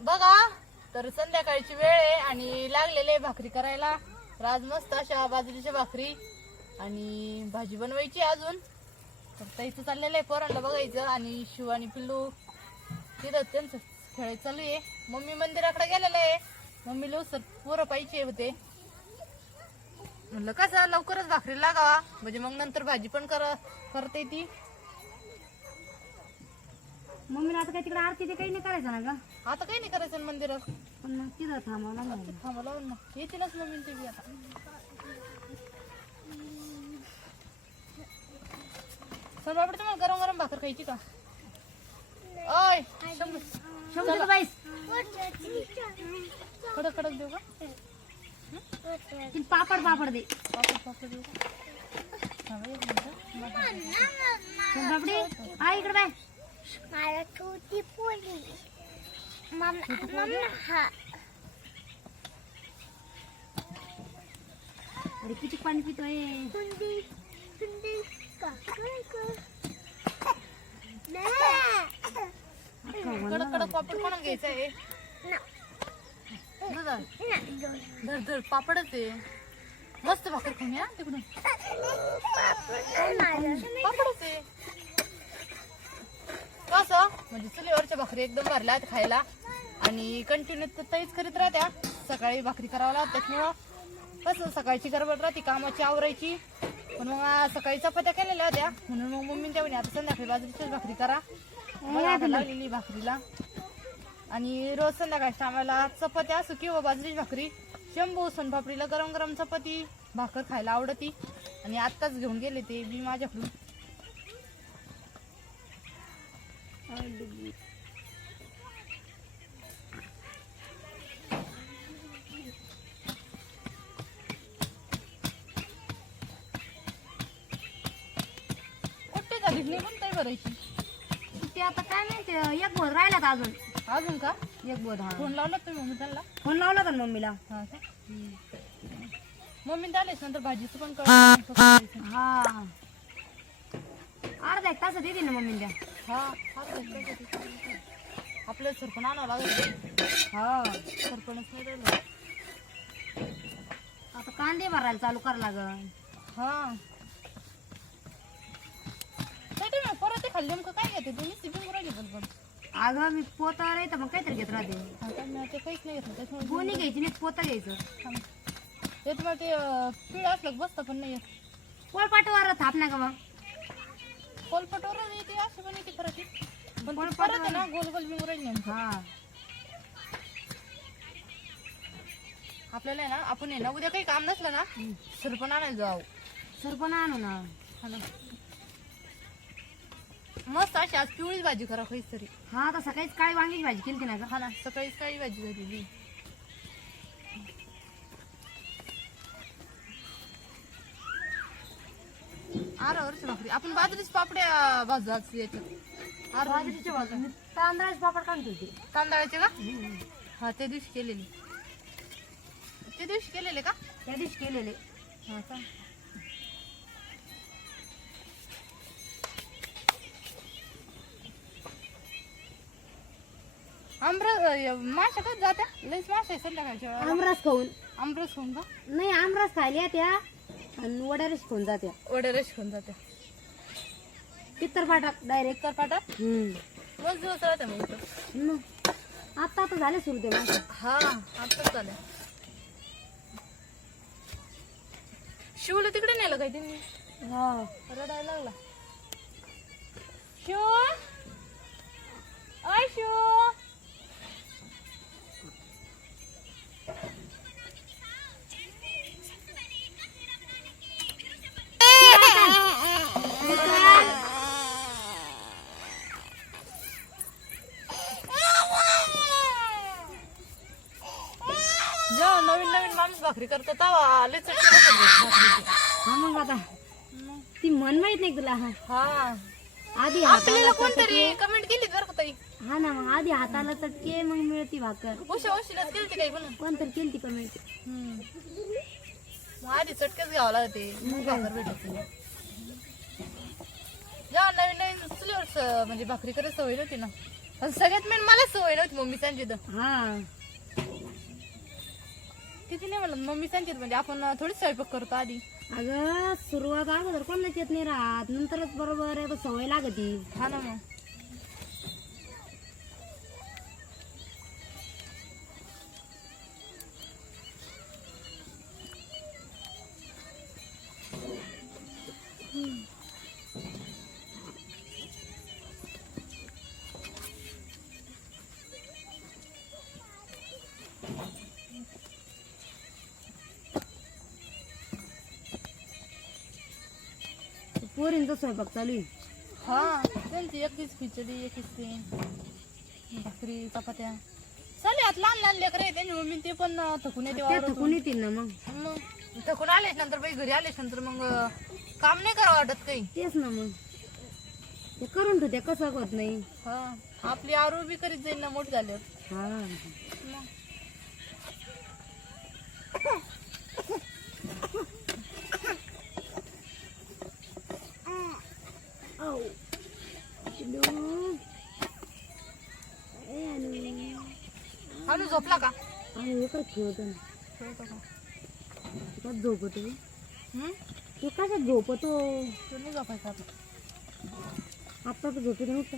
बघा तर संध्याकाळची वेळ आहे आणि लागलेले भाकरी करायला. तर आज मस्त अशा बाजरीच्या भाकरी आणि भाजी बनवायची अजून. तर ताईचं चाललेलं आहे पोरांना बघायचं आणि शिव आणि पिल्लू तिथं त्यांचं खेळायचं चालू आहे. मम्मी मंदिराकडे गेलेलं आहे. मम्मीला उसर पोरं पाहिजे होते. म्हणलं कसं लवकरच भाकरी लागावा म्हणजे मग नंतर भाजी पण करते ती. मम्मीला आता काय तिकडे आरती ते काही नाही करायचं ना ग. आता काही नाही करायचं ना मंदिरात. पण मग तिथं थांबावं लागलं. थांबा लावून ना येतीलच मम्मी ती आता. सर बापडे तुम्हाला गरम गरम भाकर खायची का? ओय शंभर बाईस कडक कडक देऊ का? ती पापड दे. पापड देऊ का? थांबा एक मिनिट. बापडे आ इकडे बाय. मला छोटी पोळी मम्मा हा अरे किती पाणी पितोय. सुंदी सुंदी का कडक कडक पापड कोणाला घ्यायचं आहे? धर धर पापडच आहे. मस्त भाकर खाऊन या तिकडून. पापडच आहे कसं म्हणजे चुलीवरच्या भाकरी एकदम भरल्या खायला आणि कंटिन्यू ताईच करीत राहत्या. सकाळी भाकरी करावं लागतं त्याच्यामुळं कसं सकाळची गडबड राहते कामाची आवरायची. पण मग सकाळी चपात्या केलेल्या होत्या म्हणून मग मम्मी त्या म्हणे आता संध्याकाळी बाजरीचीच भाकरी करा. लागलेली भाकरीला आणि रोज संध्याकाळी टायमाला चपात्या असो किंवा बाजरीची भाकरी. शंभू सोनपापडीला गरम गरम चपाती भाकर खायला आवडती आणि आत्ताच घेऊन गेले ते मी माझ्याकडून. कुठे झाली निघून काय भरायची ते आता काय माहिती एक बोध राहिला अजून. अजून का? एक बोध. हा फोन लावला तुम्ही मम्मी त्यांना? फोन लावला का मम्मीला? हा का? मम्मी आलेच नंतर भाजीचं पण कळलं. हा अर्धा एक तास देते ना मम्मी द्या. हा आपल्याला सरपण आणावं लागेल. हा सरपणच नाही राहिलं. आता कांदे भरायला चालू करा लागल. हा परत खाल्ली नेमकं काय घेते तुम्ही? सिपिंग राहिली पण अगं मी पोता रे तर मग काहीतरी घेत राहते. ते काहीच नाही घेतलं त्याच्यामुळे गोणी घ्यायची नाही पोता घ्यायचं. ते तुम्हाला ते पिळ असलं बसतं पण नाही. पोळपाटवर थाप ना का मग कोलपटवर येते अशी पण येते परत पण परत आहे ना गोल गोल बिंग राहिली. हा आपल्याला आहे ना आपण आहे ना उद्या काही काम नसलं ना सरपण आणायला जाऊ. सरपण आणू ना. हा ना मस्त अशी आज पिवळीच भाजी करा काहीच तरी. हा आता सकाळीच काळी वांग्याची भाजी केली ना. हा ना सकाळीच काळी भाजी झालेली. आरावरची भाकरी आपण बाजरीच पापड्या भाजू याच्यात. बाजरीच्या भाजी तांदळाचे पापड काढतो ते. तांदळाचे का? हा त्या दिवशी केलेली. त्या दिवशी केलेले का? त्या दिवशी केलेले. हा का? माशा कच जात्या लईच माशा आहे संध्याकाळच्या वेळेला. आमरस खाऊन. आमरस खाऊन का? नाही आमरस खायला त्या आणि वड्यारच खाऊन जात्या. वडेरेश खाऊन जात्या. पित्तर पाटात डायरेक्ट. तर पाठात मस्त दिवस राहते मग इथं. आता आता झाले सुरू ते मासे. हा आताच चालेल. शिवला तिकडे नेलं काय तुम्ही? हा रडायला लागला. शिव आय शिव जेव्हा नवीन नवीन माणूस भाकरी करतो तेव्हा लय चटके बसत भाकरीची. हा मग आता ती मन माहित नाही तुला. हा आधी आपल्याला कोणतरी कमेंट केली बरं का ताई. हा ना मग आधी हाताला चटके मग मिळती भाकर. उशीलाच केली काही पण कोणतरी केली ती कमेंट. मग आधी चटकेच घ्यावं लागते मग भाकर भेटत नाही. जेव्हा नवीन नवीन चुलीवर म्हणजे भाकरी करायची सवय नव्हती ना. सगळ्यात मेन मला सवय नव्हती मम्मी सांगित हा किती नाही म्हणलं मम्मी सांगित म्हणजे आपण थोडी स्वयंपाक करतो आधी. अगं सुरुवात अगोदर कोणाच येत नाही राहत, नंतरच बरोबर आहे सवय लागती. हा ना मग. पोरींचा स्वयंपाक चालू आहे. हा त्यांची एकटीच खिचडी एकटीच ते भाकरी चपात्या चालेल. आता लहान लहान लेकर आहे त्यांची मम्मी ते पण थकून येते त्या वावरातून. थकून येतील ना मग. मग थकून आलेच नंतर बाई घरी आलेच नंतर मग काम नाही करावं वाटत काही. तेच ना मग ते करून ठेवते कसं होत नाही. हा आपली आरोग्य बी करीत जाईल ना मोठी झाल्यावर. हा मग अनु झोपला का? आणि एकच खेळतो ना. खेळतो का? एकाच झोपतो. हम्म? एकाच झोपतो. तू नाही झोपायचा आता. आता तर झोपतो नव्हतं.